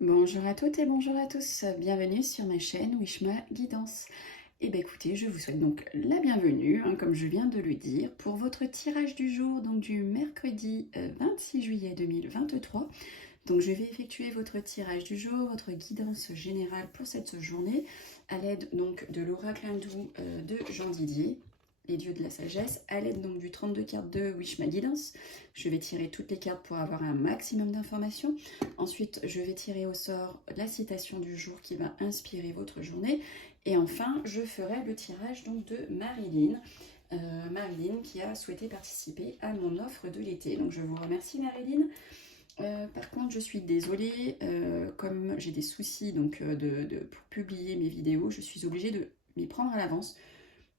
Bonjour à toutes et bonjour à tous, bienvenue sur ma chaîne Wishma Guidance. Et bien écoutez, je vous souhaite donc la bienvenue, comme je viens de le dire, pour votre tirage du jour, donc du mercredi 26 juillet 2023. Donc je vais effectuer votre tirage du jour, votre guidance générale pour cette journée, à l'aide donc de l'oracle hindou de Jean Didier, les dieux de la sagesse, à l'aide donc du 32 cartes de Wishma Guidance. Je vais tirer toutes les cartes pour avoir un maximum d'informations. Ensuite, je vais tirer au sort la citation du jour qui va inspirer votre journée. Et enfin, je ferai le tirage donc de Marilyn. Marilyn qui a souhaité participer à mon offre de l'été. Donc je vous remercie Marilyn. Par contre, je suis désolée, comme j'ai des soucis donc, pour publier mes vidéos, je suis obligée de m'y prendre à l'avance.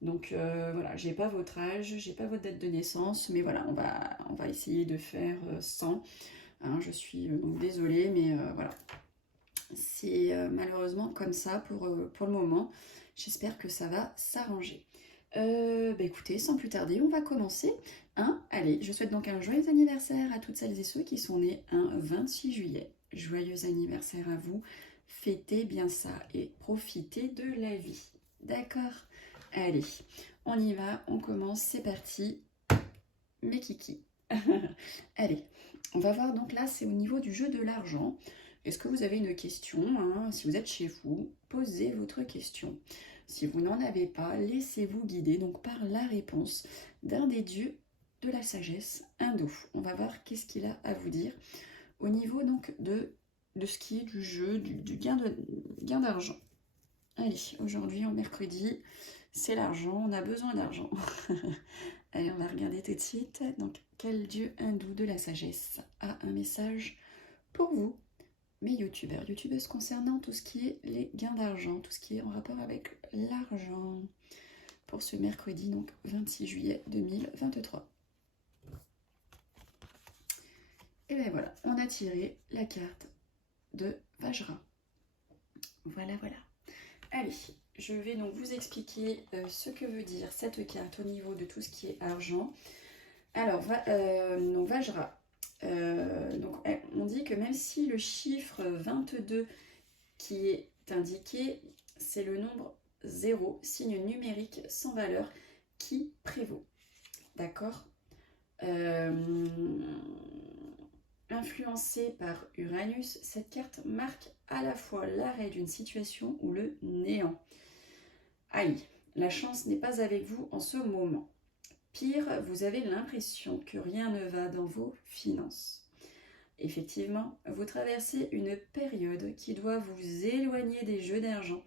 Donc voilà, j'ai pas votre âge, j'ai pas votre date de naissance, mais voilà, on va essayer de faire sans. Hein, je suis donc désolée, mais voilà. C'est malheureusement comme ça pour le moment. J'espère que ça va s'arranger. Écoutez, sans plus tarder, on va commencer. Allez, je souhaite donc un joyeux anniversaire à toutes celles et ceux qui sont nés un 26 juillet. Joyeux anniversaire à vous. Fêtez bien ça et profitez de la vie. D'accord? Allez, on y va, on commence, c'est parti. Mes kikis. Allez, on va voir donc là, c'est au niveau du jeu de l'argent. Est-ce que vous avez une question, si vous êtes chez vous, posez votre question. Si vous n'en avez pas, laissez-vous guider donc par la réponse d'un des dieux de la sagesse hindou. On va voir qu'est-ce qu'il a à vous dire au niveau donc de ce qui est du jeu, du gain d'argent. Allez, aujourd'hui, en mercredi, c'est l'argent, on a besoin d'argent. Allez, on va regarder tout de suite. Donc, quel dieu hindou de la sagesse a un message pour vous, mes youtubeurs, youtubeuses, concernant tout ce qui est les gains d'argent, tout ce qui est en rapport avec l'argent, pour ce mercredi, donc 26 juillet 2023. Et bien voilà, on a tiré la carte de Vajra. Voilà, voilà. Allez, je vais donc vous expliquer ce que veut dire cette carte au niveau de tout ce qui est argent. Alors, donc Vajra. On dit que même si le chiffre 22 qui est indiqué, c'est le nombre 0, signe numérique sans valeur, qui prévaut. D'accord. Influencée par Uranus, cette carte marque à la fois l'arrêt d'une situation ou le néant. Aïe, la chance n'est pas avec vous en ce moment. Pire, vous avez l'impression que rien ne va dans vos finances. Effectivement, vous traversez une période qui doit vous éloigner des jeux d'argent,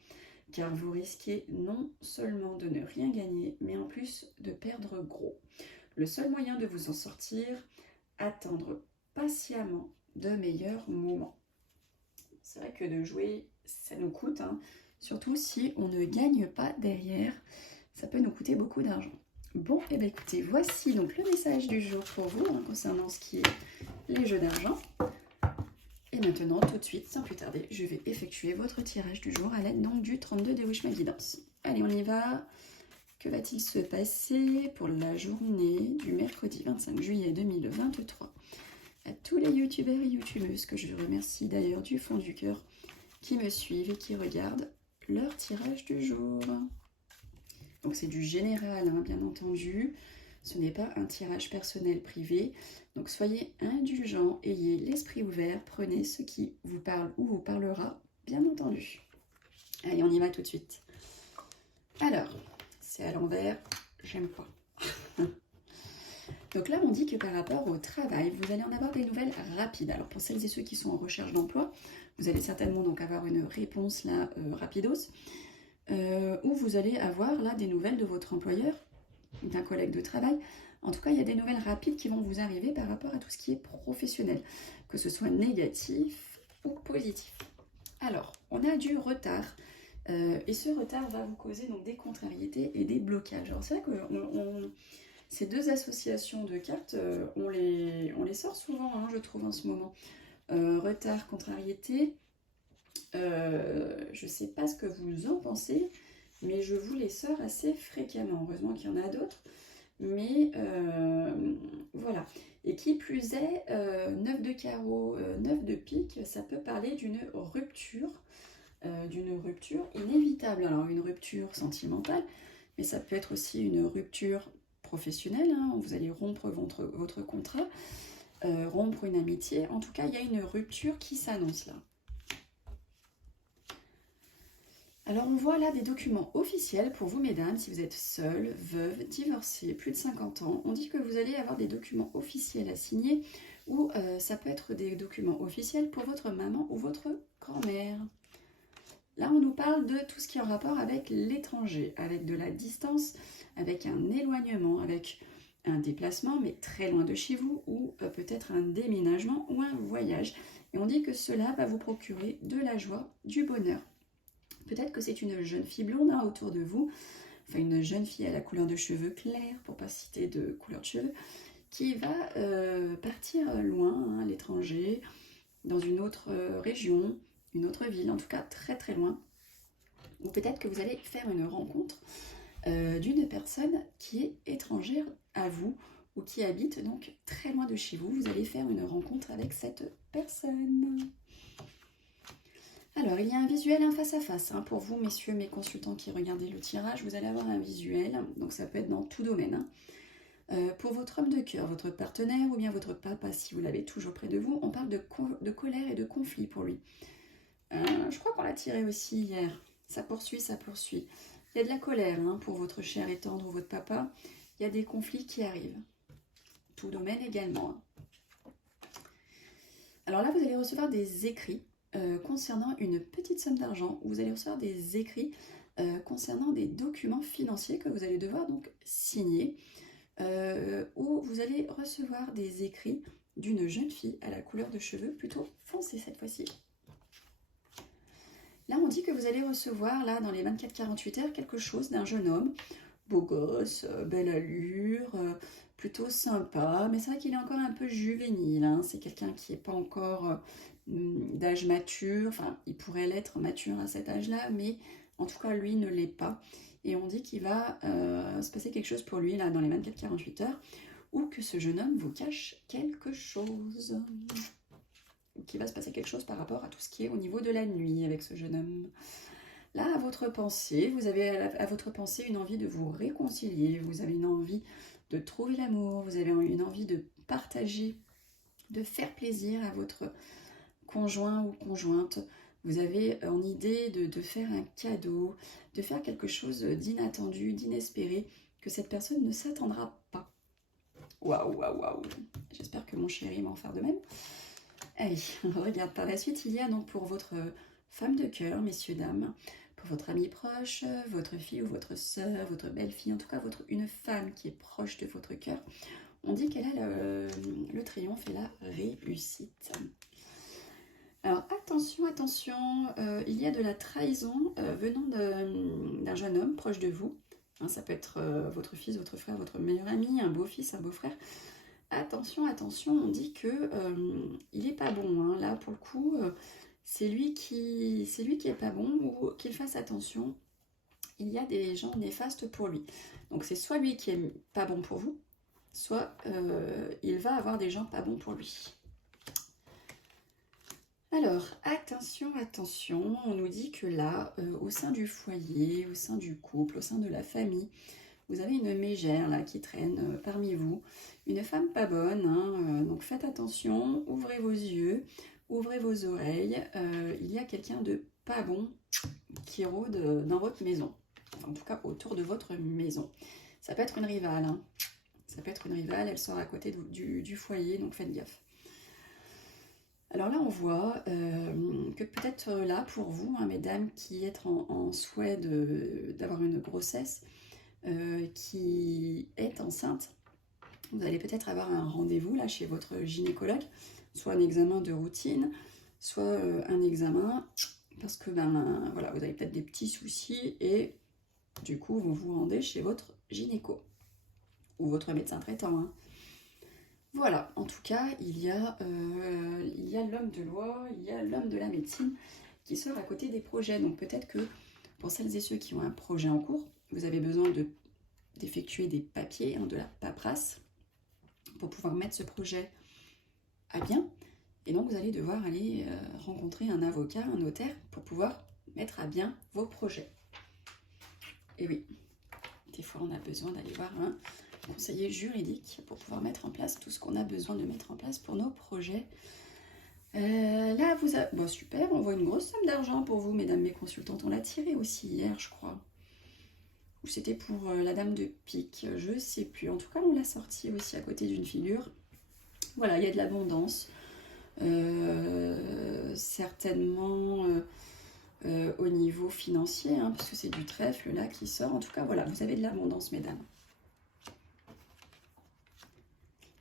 car vous risquez non seulement de ne rien gagner, mais en plus de perdre gros. Le seul moyen de vous en sortir, attendre patiemment de meilleurs moments. C'est vrai que de jouer, ça nous coûte, surtout si on ne gagne pas derrière, ça peut nous coûter beaucoup d'argent. Bon, et bien écoutez, voici donc le message du jour pour vous concernant ce qui est les jeux d'argent. Et maintenant, tout de suite, sans plus tarder, je vais effectuer votre tirage du jour à l'aide donc du 32 de Wishma Guidance. Allez, on y va. Que va-t-il se passer pour la journée du mercredi 25 juillet 2023 ? À tous les youtubeurs et youtubeuses que je remercie d'ailleurs du fond du cœur qui me suivent et qui regardent leur tirage du jour. Donc c'est du général, bien entendu. Ce n'est pas un tirage personnel privé. Donc soyez indulgents, ayez l'esprit ouvert, prenez ce qui vous parle ou vous parlera, bien entendu. Allez, on y va tout de suite. Alors, c'est à l'envers, j'aime pas. Donc là, on dit que par rapport au travail, vous allez en avoir des nouvelles rapides. Alors pour celles et ceux qui sont en recherche d'emploi, vous allez certainement donc avoir une réponse là rapidos, où vous allez avoir là des nouvelles de votre employeur, d'un collègue de travail. En tout cas, il y a des nouvelles rapides qui vont vous arriver par rapport à tout ce qui est professionnel, que ce soit négatif ou positif. Alors, on a du retard. Et ce retard va vous causer donc des contrariétés et des blocages. Alors c'est vrai que ces deux associations de cartes, on les sort souvent, je trouve, en ce moment. Retard, contrariété, je ne sais pas ce que vous en pensez, mais je vous les sors assez fréquemment. Heureusement qu'il y en a d'autres. Mais voilà. Et qui plus est, 9 de carreau, 9 de pique, ça peut parler d'une rupture inévitable. Alors une rupture sentimentale, mais ça peut être aussi une rupture professionnelle, hein, vous allez rompre votre contrat, rompre une amitié. En tout cas, il y a une rupture qui s'annonce là. Alors on voit là des documents officiels pour vous mesdames, si vous êtes seule, veuve, divorcée, plus de 50 ans. On dit que vous allez avoir des documents officiels à signer ou ça peut être des documents officiels pour votre maman ou votre grand-mère. Là on nous parle de tout ce qui est en rapport avec l'étranger, avec de la distance, avec un éloignement, avec un déplacement mais très loin de chez vous ou peut-être un déménagement ou un voyage. Et on dit que cela va vous procurer de la joie, du bonheur. Peut-être que c'est une jeune fille blonde hein, autour de vous, enfin une jeune fille à la couleur de cheveux claire, pour ne pas citer de couleur de cheveux, qui va partir loin, hein, à l'étranger, dans une autre région, une autre ville, en tout cas très très loin. Ou peut-être que vous allez faire une rencontre d'une personne qui est étrangère à vous, ou qui habite donc très loin de chez vous. Vous allez faire une rencontre avec cette personne. Alors, il y a un visuel, un face-à-face. Hein. Pour vous, messieurs, mes consultants qui regardez le tirage, vous allez avoir un visuel. Donc, ça peut être dans tout domaine. Hein. Pour votre homme de cœur, votre partenaire ou bien votre papa, si vous l'avez toujours près de vous, on parle de colère et de conflit pour lui. Je crois qu'on l'a tiré aussi hier. Ça poursuit, ça poursuit. Il y a de la colère hein, pour votre cher et tendre ou votre papa. Il y a des conflits qui arrivent. Tout domaine également. Hein. Alors là, vous allez recevoir des écrits. Concernant une petite somme d'argent, vous allez recevoir des écrits concernant des documents financiers que vous allez devoir donc signer, ou vous allez recevoir des écrits d'une jeune fille à la couleur de cheveux plutôt foncée cette fois-ci. Là, on dit que vous allez recevoir, là, dans les 24-48 heures, quelque chose d'un jeune homme, beau gosse, belle allure, plutôt sympa, mais c'est vrai qu'il est encore un peu juvénile, hein. C'est quelqu'un qui n'est pas encore d'âge mature, enfin, il pourrait l'être mature à cet âge-là, mais en tout cas, lui ne l'est pas. Et on dit qu'il va se passer quelque chose pour lui, là, dans les 24-48 heures, ou que ce jeune homme vous cache quelque chose. Qu'il va se passer quelque chose par rapport à tout ce qui est au niveau de la nuit avec ce jeune homme. Là, à votre pensée, vous avez à votre pensée une envie de vous réconcilier, vous avez une envie de trouver l'amour, vous avez une envie de partager, de faire plaisir à votre conjoint ou conjointe. Vous avez en idée de faire un cadeau, de faire quelque chose d'inattendu, d'inespéré, que cette personne ne s'attendra pas. Waouh, waouh, waouh. J'espère que mon chéri va en faire de même. Allez, on regarde par la suite. Il y a donc pour votre femme de cœur, messieurs, dames, pour votre ami proche, votre fille ou votre soeur, votre belle-fille, en tout cas une femme qui est proche de votre cœur, on dit qu'elle a le triomphe et la réussite. Alors attention, attention, il y a de la trahison venant d'un jeune homme proche de vous. Hein, ça peut être votre fils, votre frère, votre meilleur ami, un beau-fils, un beau-frère. Attention, attention, on dit que il est pas bon. Hein. Là, pour le coup, c'est lui qui est pas bon, ou qu'il fasse attention. Il y a des gens néfastes pour lui. Donc c'est soit lui qui est pas bon pour vous, soit il va avoir des gens pas bons pour lui. Alors, attention, attention, on nous dit que là, au sein du foyer, au sein du couple, au sein de la famille, vous avez une mégère là qui traîne parmi vous, une femme pas bonne, hein, donc faites attention, ouvrez vos yeux, ouvrez vos oreilles, il y a quelqu'un de pas bon qui rôde dans votre maison, enfin, en tout cas autour de votre maison. Ça peut être une rivale, hein. Ça peut être une rivale, elle sort à côté du foyer, donc faites gaffe. Alors là, on voit que peut-être là, pour vous, hein, mesdames, qui êtes en souhait d'avoir une grossesse, qui est enceinte, vous allez peut-être avoir un rendez-vous là chez votre gynécologue, soit un examen de routine, soit un examen parce que ben, voilà, vous avez peut-être des petits soucis et du coup vous vous rendez chez votre gynéco ou votre médecin traitant. Hein. Voilà, en tout cas, il y a l'homme de loi, il y a l'homme de la médecine qui sort à côté des projets. Donc peut-être que pour celles et ceux qui ont un projet en cours, vous avez besoin d'effectuer des papiers, hein, de la paperasse, pour pouvoir mettre ce projet à bien. Et donc, vous allez devoir aller rencontrer un avocat, un notaire, pour pouvoir mettre à bien vos projets. Et oui, des fois, on a besoin d'aller voir un conseiller juridique pour pouvoir mettre en place tout ce qu'on a besoin de mettre en place pour nos projets. Là, vous avez... Bon, super, on voit une grosse somme d'argent pour vous, mesdames mes consultantes. On l'a tiré aussi hier, je crois. Ou c'était pour la dame de pique, je sais plus. En tout cas, on l'a sorti aussi à côté d'une figure. Voilà, il y a de l'abondance. Certainement au niveau financier, hein, parce que c'est du trèfle là qui sort. En tout cas, voilà, vous avez de l'abondance, mesdames.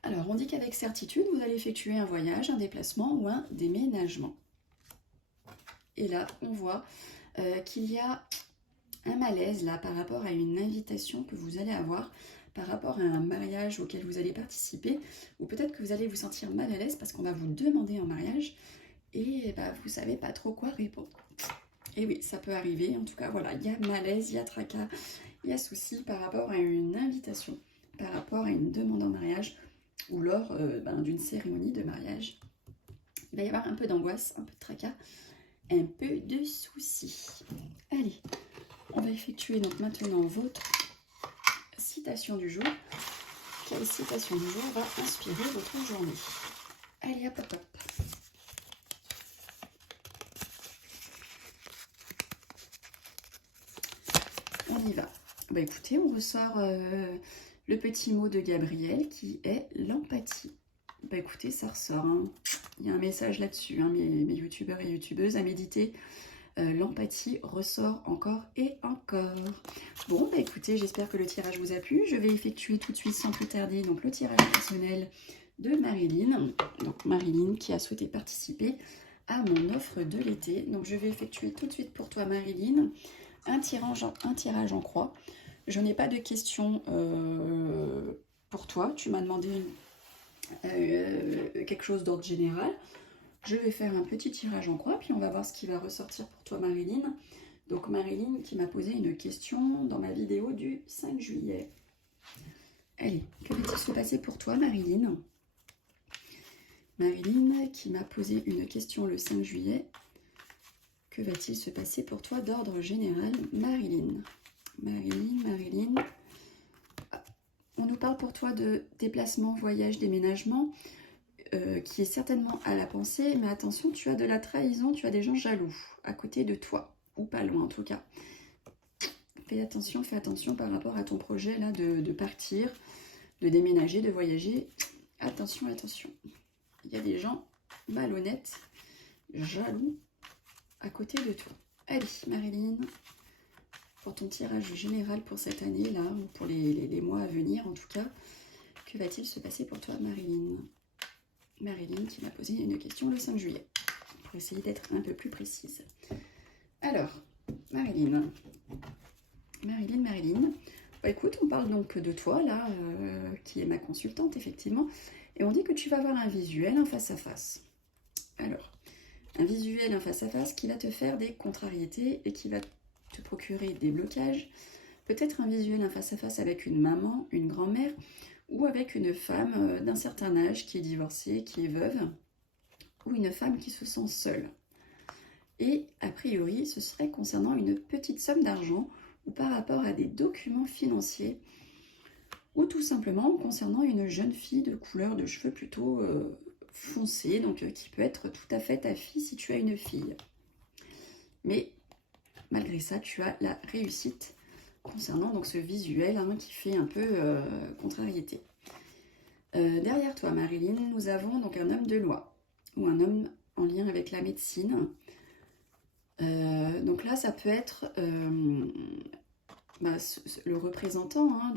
Alors, on dit qu'avec certitude, vous allez effectuer un voyage, un déplacement ou un déménagement. Et là, on voit qu'il y a un malaise là par rapport à une invitation que vous allez avoir, par rapport à un mariage auquel vous allez participer, ou peut-être que vous allez vous sentir mal à l'aise parce qu'on va vous demander en mariage et bah, vous ne savez pas trop quoi répondre. Et oui, ça peut arriver. En tout cas, voilà, il y a malaise, il y a tracas, il y a souci par rapport à une invitation, par rapport à une demande en mariage ou lors d'une cérémonie de mariage. Il va y avoir un peu d'angoisse, un peu de tracas, un peu de soucis. Allez, on va effectuer donc maintenant votre citation du jour. Quelle citation du jour va inspirer votre journée? Allez, hop, hop, hop. On y va. Bah écoutez, on ressort le petit mot de Gabriel qui est l'empathie. Bah écoutez, ça ressort. Hein. Il y a un message là-dessus, hein, mes youtubeurs et youtubeuses à méditer. L'empathie ressort encore et encore. Bon, bah écoutez, j'espère que le tirage vous a plu. Je vais effectuer tout de suite, sans plus tarder, donc le tirage personnel de Marilyn. Donc Marilyn qui a souhaité participer à mon offre de l'été. Donc je vais effectuer tout de suite pour toi, Marilyn, un tirage en croix. Je n'ai pas de questions pour toi. Tu m'as demandé quelque chose d'ordre général. Je vais faire un petit tirage en croix, puis on va voir ce qui va ressortir pour toi, Marilyn. Donc Marilyn qui m'a posé une question dans ma vidéo du 5 juillet. Allez, que va-t-il se passer pour toi, Marilyn? Marilyn qui m'a posé une question le 5 juillet. Que va-t-il se passer pour toi d'ordre général, Marilyn? Marilyn. On nous parle pour toi de déplacement, voyage, déménagement. Qui est certainement à la pensée, mais attention, tu as de la trahison, tu as des gens jaloux à côté de toi, ou pas loin en tout cas. Fais attention par rapport à ton projet là de partir, de déménager, de voyager. Attention, attention. Il y a des gens malhonnêtes, jaloux à côté de toi. Allez, Marilyn, pour ton tirage général pour cette année là, ou pour les mois à venir en tout cas, que va-t-il se passer pour toi, Marilyn? Marilyn qui m'a posé une question le 5 juillet, pour essayer d'être un peu plus précise. Alors, Marilyn. Bah, écoute, on parle donc de toi, là, qui est ma consultante, effectivement, et on dit que tu vas avoir un visuel, un face-à-face. Alors, un visuel, un face-à-face qui va te faire des contrariétés et qui va te procurer des blocages. Peut-être un visuel, un face-à-face avec une maman, une grand-mère, ou avec une femme d'un certain âge qui est divorcée, qui est veuve, ou une femme qui se sent seule. Et a priori, ce serait concernant une petite somme d'argent ou par rapport à des documents financiers, ou tout simplement concernant une jeune fille de couleur de cheveux plutôt foncée, donc qui peut être tout à fait ta fille si tu as une fille. Mais malgré ça, tu as la réussite concernant donc ce visuel hein, qui fait un peu contrariété. Derrière toi, Marilyn, nous avons donc un homme de loi ou un homme en lien avec la médecine. Donc là, ça peut être le représentant, hein,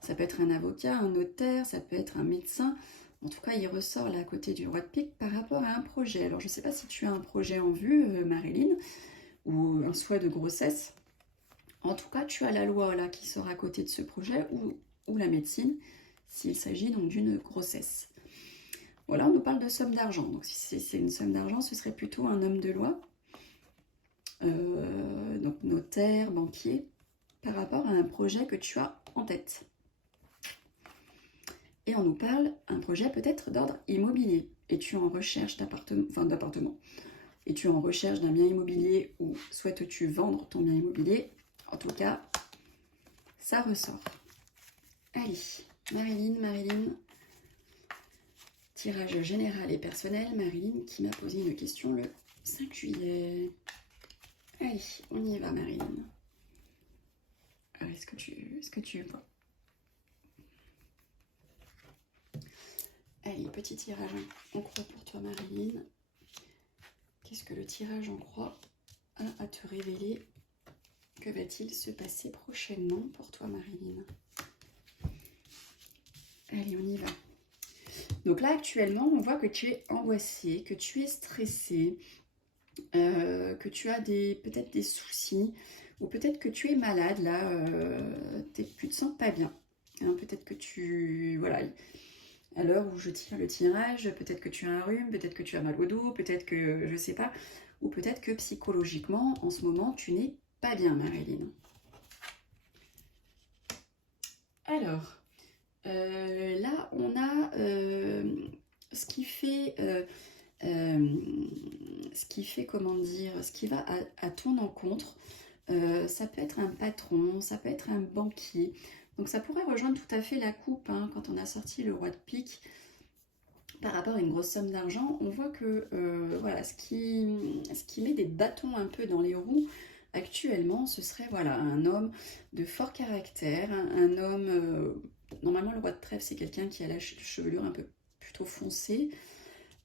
ça peut être un avocat, un notaire, ça peut être un médecin. En tout cas, il ressort là à côté du roi de pique par rapport à un projet. Alors, je ne sais pas si tu as un projet en vue, Marilyn, ou un souhait de grossesse. En tout cas, tu as la loi là qui sort à côté de ce projet ou la médecine, s'il s'agit donc d'une grossesse. Voilà, on nous parle de somme d'argent. Donc si c'est une somme d'argent, ce serait plutôt un homme de loi, donc notaire, banquier, par rapport à un projet que tu as en tête. Et on nous parle un projet peut-être d'ordre immobilier. Et tu es en recherche d'appartement. Et tu es en recherche d'un bien immobilier ou souhaites-tu vendre ton bien immobilier. En tout cas, ça ressort. Allez, Marilyn. Tirage général et personnel. Marilyn qui m'a posé une question le 5 juillet. Allez, on y va Marilyn. Alors, est-ce que tu vois? Allez, petit tirage en croix pour toi Marilyn. Qu'est-ce que le tirage en croix a à te révéler? Que va-t-il se passer prochainement pour toi Marilyn? Allez, on y va. Donc là, actuellement, on voit que tu es angoissée, que tu es stressée, que tu as peut-être des soucis, ou peut-être que tu es malade, là, tu te sens pas bien. Hein, peut-être que voilà, à l'heure où je tire le tirage, peut-être que tu as un rhume, peut-être que tu as mal au dos, peut-être que, je sais pas, ou peut-être que psychologiquement, en ce moment, tu n'es pas bien, Marilyn. Alors, là, on a ce qui fait, comment dire, ce qui va à ton encontre. Ça peut être un patron, ça peut être un banquier. Donc ça pourrait rejoindre tout à fait la coupe, hein, quand on a sorti le roi de pique. Par rapport à une grosse somme d'argent, on voit que voilà, ce qui met des bâtons un peu dans les roues actuellement, ce serait voilà, un homme de fort caractère, un homme... normalement, le roi de trèfle, c'est quelqu'un qui a la chevelure un peu plutôt foncée.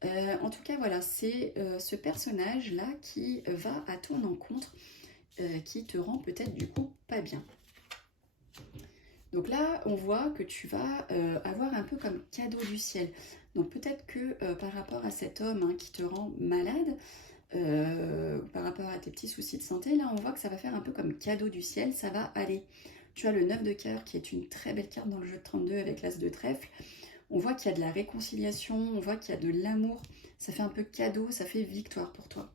En tout cas, voilà, c'est ce personnage-là qui va à ton encontre, qui te rend peut-être du coup pas bien. Donc là, on voit que tu vas avoir un peu comme cadeau du ciel. Donc peut-être que par rapport à cet homme, hein, qui te rend malade, par rapport à tes petits soucis de santé, là on voit que ça va faire un peu comme cadeau du ciel, ça va aller. Tu as le 9 de cœur qui est une très belle carte dans le jeu de 32 avec l'as de trèfle. On voit qu'il y a de la réconciliation, on voit qu'il y a de l'amour, ça fait un peu cadeau, ça fait victoire pour toi.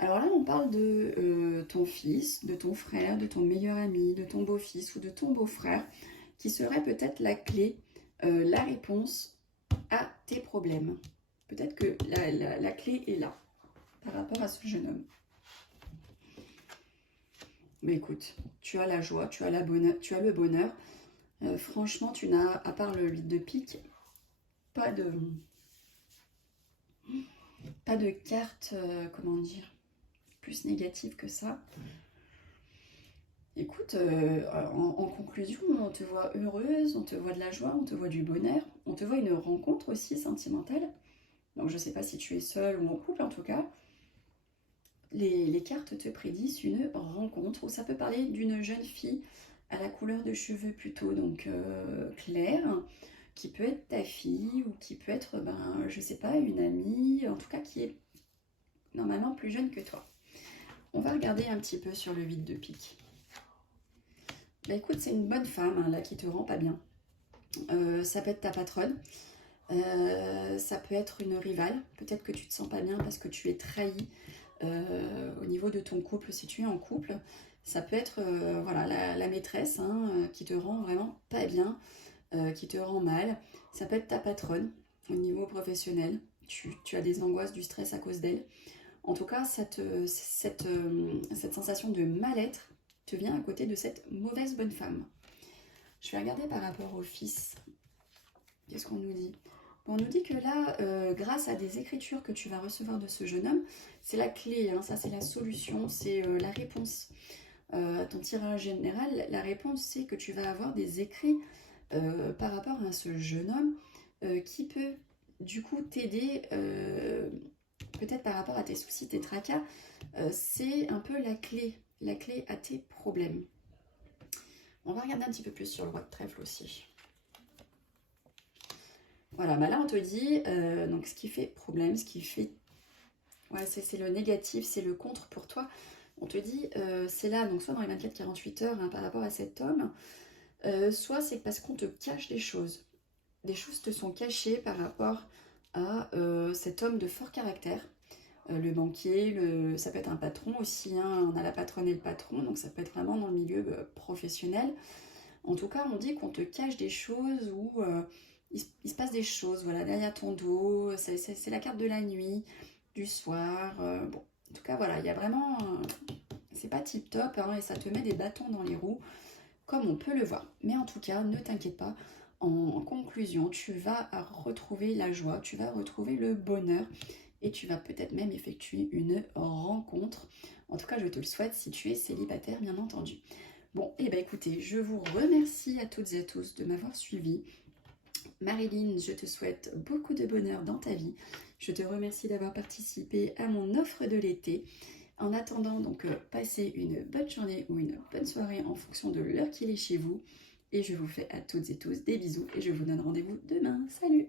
Alors là, on parle de ton fils, de ton frère, de ton meilleur ami, de ton beau-fils ou de ton beau-frère, qui serait peut-être la clé, la réponse à tes problèmes. Peut-être que la clé est là, par rapport à ce jeune homme. Mais écoute, tu as la joie, tu as le bonheur. Franchement, tu n'as, à part le 8 de pique, pas de carte, comment dire, plus négative que ça. Écoute, en conclusion, on te voit heureuse, on te voit de la joie, on te voit du bonheur, on te voit une rencontre aussi sentimentale. Donc je ne sais pas si tu es seule ou en couple, en tout cas. Les cartes te prédisent une rencontre, ou ça peut parler d'une jeune fille à la couleur de cheveux plutôt donc claire, qui peut être ta fille, ou qui peut être, je sais pas, une amie, en tout cas qui est normalement plus jeune que toi. On va regarder un petit peu sur le 8 de pique. Bah écoute, c'est une bonne femme, hein, là, qui te rend pas bien. Ça peut être ta patronne, ça peut être une rivale. Peut-être que tu te sens pas bien parce que tu es trahi au niveau de ton couple, si tu es en couple. Ça peut être voilà, la maîtresse, hein, qui te rend vraiment pas bien, qui te rend mal. Ça peut être ta patronne au niveau professionnel. Tu as des angoisses, du stress à cause d'elle. En tout cas, cette sensation de mal-être te vient à côté de cette mauvaise bonne femme. Je vais regarder par rapport au fils. Qu'est-ce qu'on nous dit? On nous dit que là, grâce à des écritures que tu vas recevoir de ce jeune homme, c'est la clé, hein, ça c'est la solution, c'est la réponse. À ton tirage général, la réponse c'est que tu vas avoir des écrits par rapport à ce jeune homme qui peut du coup t'aider, peut-être par rapport à tes soucis, tes tracas. C'est un peu la clé à tes problèmes. On va regarder un petit peu plus sur le roi de trèfle aussi. Voilà, bah là on te dit, donc ce qui fait problème, ce qui fait... Ouais, c'est le négatif, c'est le contre pour toi. On te dit, c'est là, donc soit dans les 24-48 heures, hein, par rapport à cet homme, soit c'est parce qu'on te cache des choses. Des choses te sont cachées par rapport à cet homme de fort caractère. Le banquier, ça peut être un patron aussi, hein, on a la patronne et le patron, donc ça peut être vraiment dans le milieu professionnel. En tout cas, on dit qu'on te cache des choses ou il se passe des choses, voilà, derrière ton dos. C'est la carte de la nuit, du soir. Bon, en tout cas, voilà, il y a vraiment... c'est pas tip top hein, et ça te met des bâtons dans les roues, comme on peut le voir. Mais en tout cas, ne t'inquiète pas. En conclusion, tu vas retrouver la joie, tu vas retrouver le bonheur et tu vas peut-être même effectuer une rencontre. En tout cas, je te le souhaite si tu es célibataire, bien entendu. Bon, et bien écoutez, je vous remercie à toutes et à tous de m'avoir suivi. Marilyn, je te souhaite beaucoup de bonheur dans ta vie. Je te remercie d'avoir participé à mon offre de l'été. En attendant, donc, passez une bonne journée ou une bonne soirée en fonction de l'heure qu'il est chez vous. Et je vous fais à toutes et tous des bisous et je vous donne rendez-vous demain. Salut!